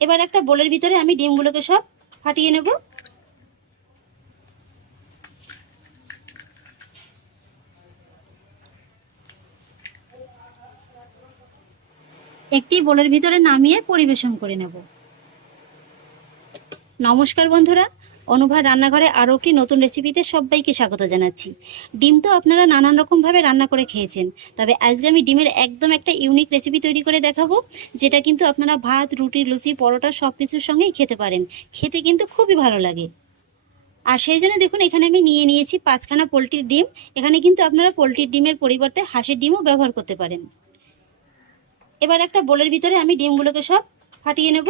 এবার একটা বোলের ভিতরে আমি ডিমগুলোকে সব ফাটিয়ে নেব। একটি বোলের ভিতরে নামিয়ে পরিবেশন করে নেব। নমস্কার বন্ধুরা অনুভা রান্নাঘরে আরও একটি নতুন রেসিপিতে সবাইকে স্বাগত জানাচ্ছি। ডিম তো আপনারা নানান রকমভাবে রান্না করে খেয়েছেন, তবে আজকে আমি ডিমের একদম একটা ইউনিক রেসিপি তৈরি করে দেখাবো, যেটা কিন্তু আপনারা ভাত, রুটি, লুচি, পরোটা সব কিছুর সঙ্গেই খেতে পারেন। খেতে কিন্তু খুবই ভালো লাগে। আর সেই জন্য দেখুন, এখানে আমি নিয়ে নিয়েছি পাঁচখানা পোলট্রির ডিম। এখানে কিন্তু আপনারা পোলট্রির ডিমের পরিবর্তে হাঁসের ডিমও ব্যবহার করতে পারেন। এবার একটা বোলের ভিতরে আমি ডিমগুলোকে সব ফাটিয়ে নেব।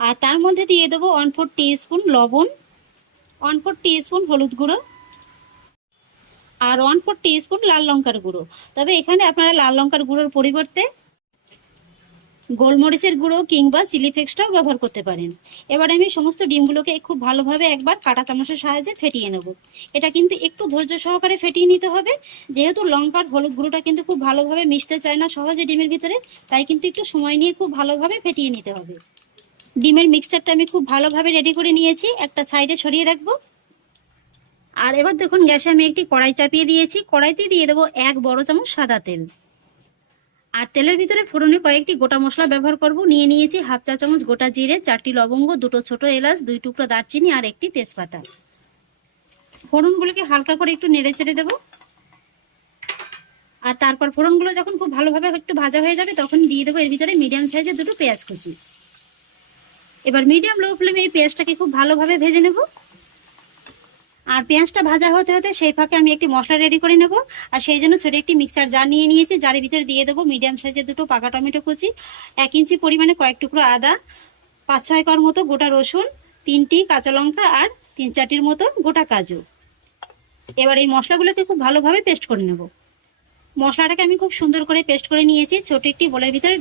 আর তার মধ্যে দিয়ে দেবো ওয়ান ফোর স্পুন লবণ ওয়ান ফোর স্পুন হলুদ গুঁড়ো আর ওয়ান ফোর স্পুন লাল লঙ্কার গুঁড়ো। তবে এখানে আপনারা লাল লঙ্কার গুঁড়োর পরিবর্তে গোলমরিচের গুঁড়ো কিংবা চিলি ফ্লেক্সটাও ব্যবহার করতে পারেন। এবার আমি সমস্ত ডিমগুলোকে খুব ভালোভাবে একবার কাটা চামচের সাহায্যে ফেটিয়ে নেব। এটা কিন্তু একটু ধৈর্য সহকারে ফেটিয়ে নিতে হবে, যেহেতু লঙ্কার হলুদ গুঁড়োটা কিন্তু খুব ভালোভাবে মিশতে চায় না সহজে ডিমের ভিতরে, তাই কিন্তু একটু সময় নিয়ে খুব ভালোভাবে ফেটিয়ে নিতে হবে। ডিমের মিক্সচারটা আমি খুব ভালোভাবে রেডি করে নিয়েছি। একটা সাইডে ছড়িয়ে রাখব। আর এবার দেখুন, গ্যাসে আমি একটি কড়াই চাপিয়ে দিয়েছি। কড়াইতে দিয়ে দেবো এক বড় চামচ সাদা তেল। আর তেলের ভিতরে ফোড়নে কয়েকটি গোটা মশলা ব্যবহার করব। নিয়ে নিয়েছি হাফ চা চামচ গোটা জিরে, চারটি লবঙ্গ, দুটো ছোট এলাচ, দুই টুকরো দারচিনি আর একটি তেজপাতা। ফোড়নগুলোকে হালকা করে একটু নেড়ে চেড়ে দেবো। আর তারপর ফোড়নগুলো যখন খুব ভালোভাবে একটু ভাজা হয়ে যাবে, তখন দিয়ে দেবো এর ভিতরে মিডিয়াম সাইজের দুটো পেঁয়াজ কুচি। এবার মিডিয়াম লো ফ্লেমে এই পেঁয়াজটাকে খুব ভালোভাবে ভেজে নেব। আর পেঁয়াজটা ভাজা হতে হতে সেই ফাঁকে আমি একটি মশলা রেডি করে নেব। আর সেই জন্য ছোটো একটি মিক্সচার জার নিয়ে নিয়েছি যার ভিতরে দিয়ে দেবো মিডিয়াম সাইজের দুটো পাকা টমেটো কুচি, এক ইঞ্চি পরিমাণে কয়েক টুকরো আদা, পাঁচ ছয় কর মতো গোটা রসুন, তিনটি কাঁচা লঙ্কা আর তিন চারটির মতো গোটা কাজু। এবার এই মশলাগুলোকে খুব ভালোভাবে পেস্ট করে নেব। মশলাটাকে আমি খুব সুন্দর করে পেস্ট করে নিয়েছি, ছোট একটি বোলের ভিতরে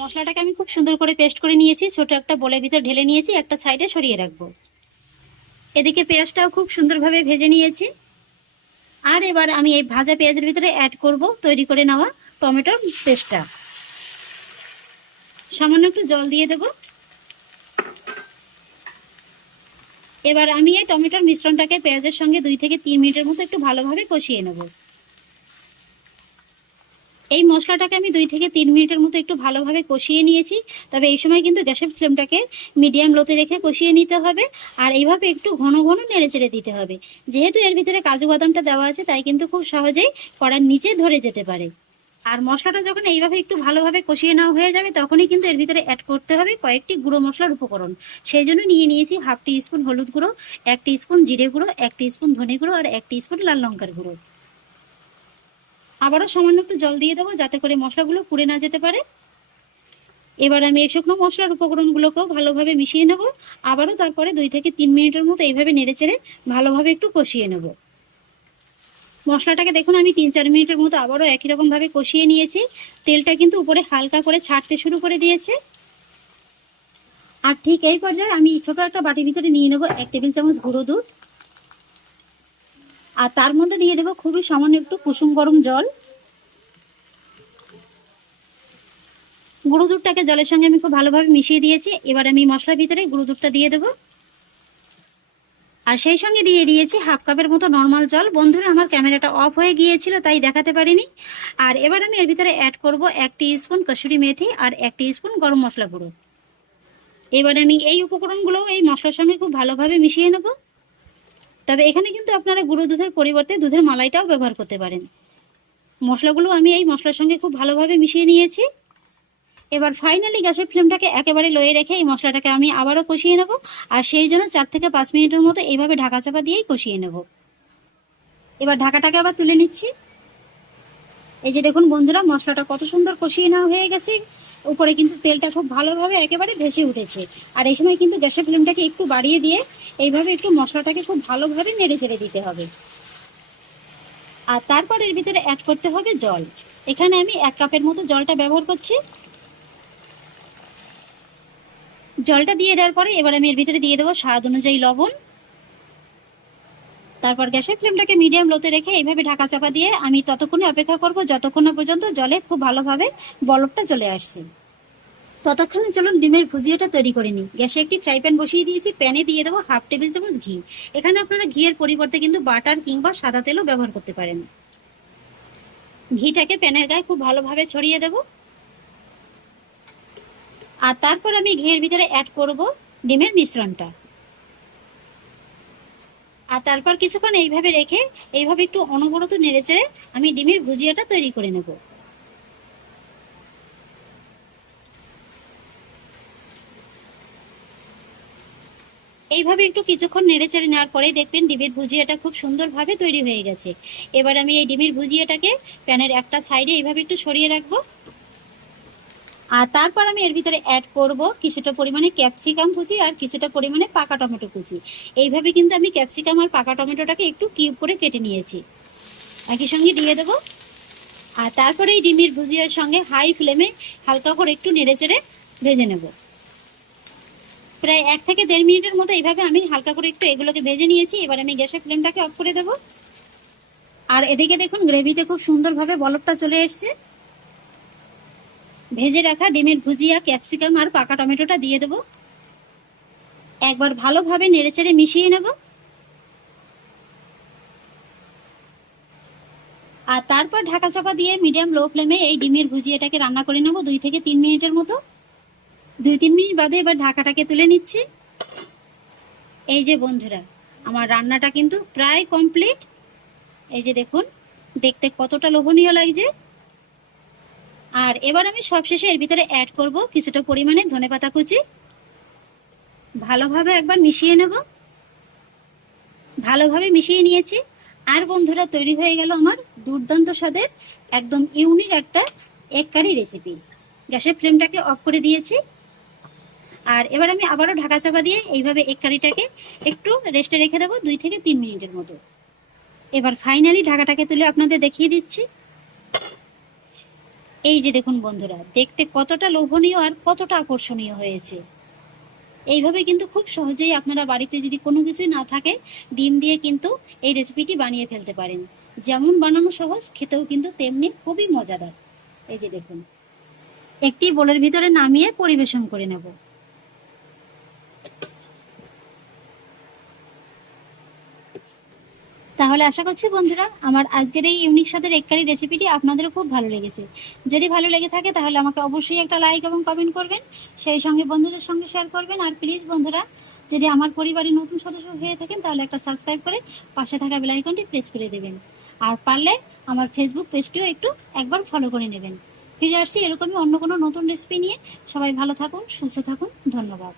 মশলাটাকে আমি খুব সুন্দর করে পেস্ট করে নিয়েছি। ছোট একটা বোলের ভিতর ঢেলে নিয়েছি, একটা সাইডে সরিয়ে রাখব। এদিকে পেঁয়াজটাও খুব সুন্দরভাবে ভেজে নিয়েছি। আর এবার আমি এই ভাজা পেঁয়াজের ভিতরে অ্যাড করব, তৈরি করে নেওয়া টমেটোর পেস্টটা। সামান্য একটু জল দিয়ে দেব। এবার আমি এই টমেটোর মিশ্রণটাকে পেঁয়াজের সঙ্গে দুই থেকে তিন মিনিটের মতো একটু ভালোভাবে কষিয়ে নেব। এই মশলাটাকে আমি দুই থেকে তিন মিনিটের মতো একটু ভালোভাবে কষিয়ে নিয়েছি। তবে এই সময় কিন্তু গ্যাসের ফ্লেমটাকে মিডিয়াম লোতে রেখে কষিয়ে নিতে হবে আর এইভাবে একটু ঘন ঘন নেড়ে চেড়ে দিতে হবে। যেহেতু এর ভিতরে কাজু বাদামটা দেওয়া আছে, তাই কিন্তু খুব সহজেই কড়ার নিচে ধরে যেতে পারে। আর মশলাটা যখন এইভাবে একটু ভালোভাবে কষিয়ে নেওয়া হয়ে যাবে, তখনই কিন্তু এর ভিতরে অ্যাড করতে হবে কয়েকটি গুঁড়ো মশলার উপকরণ। সেই জন্য নিয়ে নিয়েছি হাফ টি স্পুন হলুদ গুঁড়ো, এক টি স্পুন জিরে গুঁড়ো, এক টি স্পুন ধনে গুঁড়ো আর এক টি স্পুন লাল লঙ্কার গুঁড়ো। আবারও সামান্য একটু জল দিয়ে দেবো যাতে করে মশলাগুলো পুড়ে না যেতে পারে। এবার আমি এই শুকনো মশলার উপকরণগুলোকেও ভালোভাবে মিশিয়ে নেব। আবারও তারপরে দুই থেকে তিন মিনিটের মতো এইভাবে নেড়ে চেড়ে ভালোভাবে একটু কষিয়ে নেব। মশলাটাকে দেখুন, আমি তিন চার মিনিটের মতো আবারও একই রকমভাবে কষিয়ে নিয়েছি। তেলটা কিন্তু উপরে হালকা করে ছাড়তে শুরু করে দিয়েছে। আর ঠিক এই পর্যায়ে আমি ছোটো একটা বাটির ভিতরে নিয়ে নেব এক টেবিল চামচ গুঁড়ো দুধ। আর তার মধ্যে দিয়ে দেবো খুবই সামান্য একটু কুসুম গরম জল। গুঁড়ো দুধটাকে জলের সঙ্গে আমি খুব ভালোভাবে মিশিয়ে দিয়েছি। এবার আমি মশলার ভিতরে গুঁড়ো দুধটা দিয়ে দেবো। আর সেই সঙ্গে দিয়ে দিয়েছি হাফ কাপের মতো নর্মাল জল। বন্ধুরা, আমার ক্যামেরাটা অফ হয়ে গিয়েছিল, তাই দেখাতে পারিনি। আর এবার আমি এর ভিতরে অ্যাড করব এক স্পুন কসুরি মেথি আর এক স্পুন গরম মশলা গুঁড়ো। এবার আমি এই উপকরণগুলো এই মশলার সঙ্গে খুব ভালোভাবে মিশিয়ে নেব। তবে এখানে কিন্তু আপনারা গুঁড়ো দুধের পরিবর্তে দুধের মালাইটাও ব্যবহার করতে পারেন। মশলাগুলো আমি এই মশলার সঙ্গে খুব ভালোভাবে মিশিয়ে নিয়েছি। এবার ফাইনালি গ্যাসের ফ্লেমটাকে একেবারে লয়ে রেখে এই মশলাটাকে আমি আবারও কষিয়ে নেব আর সেই জন্য চার থেকে পাঁচ মিনিটের মতো এইভাবে ঢাকা চাপা দিয়েই কষিয়ে নেব। এবার ঢাকাটাকে আবার তুলে নিচ্ছি। এই যে দেখুন বন্ধুরা, মশলাটা কত সুন্দর কষিয়ে নেওয়া হয়ে গেছে। উপরে কিন্তু তেলটা খুব ভালোভাবে একেবারে ভেসে উঠেছে। আর এই সময় কিন্তু গ্যাসের ফ্লেমটাকে একটু বাড়িয়ে দিয়ে এইভাবে একটু মশলাটাকে খুব ভালোভাবে নেড়ে চেড়ে দিতে হবে। আর তারপর এর ভিতরে অ্যাড করতে হবে জল। এখানে আমি এক কাপের মতো জলটা ব্যবহার করছি। জলটা দিয়ে দেওয়ার পরে এবার আমি এর ভিতরে দিয়ে দেবো স্বাদ অনুযায়ী লবণ। তারপর গ্যাসের ফ্লেমটাকে মিডিয়াম লোতে রেখে এইভাবে ঢাকা চাপা দিয়ে আমি ততক্ষণে অপেক্ষা করব, যতক্ষণ পর্যন্ত জলে খুব ভালোভাবে বলবটা চলে আসছে। ততক্ষণে চলুন ডিমের ভুজিয়াটা তৈরি করে নিই। গ্যাসে একটি ফ্রাই প্যান বসিয়ে দিয়েছি, প্যানে দিয়ে দেবো হাফ টেবিল চামচ ঘি। এখানে আপনারা ঘিয়ের পরিবর্তে কিন্তু বাটার কিংবা সাদা তেলও ব্যবহার করতে পারেন। ঘিটাকে প্যানের গায়ে খুব ভালোভাবে ছড়িয়ে দেব। আর তারপর আমি ঘিয়ের ভিতরে অ্যাড করব ডিমের মিশ্রণটা। আর তারপর কিছুক্ষণ এইভাবে রেখে, এইভাবে একটু অনবরত নেড়েচেড়ে আমি ডিমের ভুজিয়াটা তৈরি করে নেব। এইভাবে একটু কিছুক্ষণ নেড়েচেড়ে নেওয়ার পরেই দেখবেন ডিমের ভুজিয়াটা খুব সুন্দরভাবে তৈরি হয়ে গেছে। এবার আমি এই ডিমের ভুজিয়াটাকে প্যানের একটা সাইডে এইভাবে একটু সরিয়ে রাখব। আর তারপর আমি এর ভিতরে অ্যাড করব কিছুটা পরিমাণে ক্যাপসিকাম কুচি আর কিছুটা পরিমাণে পাকা টমেটো কুচি। এইভাবে কিন্তু আমি ক্যাপসিকাম আর পাকা টমেটোটাকে একটু কিউব করে কেটে নিয়েছি। একই সঙ্গে দিয়ে দেবো। আর তারপরে এই ডিমের ভুজিয়ার সঙ্গে হাই ফ্লেমে হালকা করে একটু নেড়েচেড়ে ভেজে নেব। প্রায় এক থেকে দেড় মিনিটের মতো এইভাবে আমি হালকা করে একটু এগুলোকে ভেজে নিয়েছি। এবার আমি গ্যাসের ফ্লেমটাকে অফ করে দেবো। আর এদিকে দেখুন গ্রেভিতে খুব সুন্দরভাবে বলবটা চলে এসছে। ভেজে রাখা ডিমের ভুজিয়া, ক্যাপসিকাম আর পাকা টমেটোটা দিয়ে দেবো। একবার ভালোভাবে নেড়েচেড়ে মিশিয়ে নেব। আর তারপর ঢাকা চাপা দিয়ে মিডিয়াম লো ফ্লেমে এই ডিমের ভুজিয়াটাকে রান্না করে নেব দুই থেকে তিন মিনিটের মতো। দুই তিন মিনিট বাদে এবার ঢাকাটাকে তুলে নিচ্ছি। এই যে বন্ধুরা, আমার রান্নাটা কিন্তু প্রায় কমপ্লিট। এই যে দেখুন, দেখতে কতটা লোভনীয় লাগছে। আর এবার আমি সবশেষে এর ভিতরে অ্যাড করব কিছুটা পরিমাণে ধনেপাতা কুচি। ভালোভাবে একবার মিশিয়ে নেব। ভালোভাবে মিশিয়ে নিয়েছি। আর বন্ধুরা, তৈরি হয়ে গেল আমার দুর্দান্ত স্বাদের একদম ইউনিক একটা এক কারি রেসিপি গ্যাসের ফ্লেমটাকে অফ করে দিয়েছি। আর এবার আমি আবারও ঢাকা চাপা দিয়ে এইভাবে এক কারিটাকে একটু রেস্টে রেখে দেবো দুই থেকে তিন মিনিটের মতো। এবার ফাইনালি ঢাকাটাকে তুলে আপনাদের দেখিয়ে দিচ্ছি। এই যে দেখুন বন্ধুরা, দেখতে কতটা লোভনীয় আর কতটা আকর্ষণীয় হয়েছে। এইভাবে কিন্তু খুব সহজেই আপনারা বাড়িতে যদি কোনো কিছুই না থাকে, ডিম দিয়ে কিন্তু এই রেসিপিটি বানিয়ে ফেলতে পারেন। যেমন বানানো সহজ, খেতেও কিন্তু তেমনি খুবই মজাদার। এই যে দেখুন, একটি বোলের ভিতরে নামিয়ে পরিবেশন করে নেব। তাহলে আশা করছি বন্ধুরা, আমার আজকের এই ইউনিক স্বাদের এককারি রেসিপিটি আপনাদেরও খুব ভালো লেগেছে। যদি ভালো লেগে থাকে তাহলে আমাকে অবশ্যই একটা লাইক এবং কমেন্ট করবেন, সেই সঙ্গে বন্ধুদের সঙ্গে শেয়ার করবেন। আর প্লিজ বন্ধুরা, যদি আমার পরিবারের নতুন সদস্য হয়ে থাকেন তাহলে একটা সাবস্ক্রাইব করে পাশে থাকা বেলাইকনটি প্রেস করে দেবেন। আর পারলে আমার ফেসবুক পেজটিও একটু একবার ফলো করে নেবেন। ফিরে আসছি এরকমই অন্য কোনো নতুন রেসিপি নিয়ে। সবাই ভালো থাকুন, সুস্থ থাকুন, ধন্যবাদ।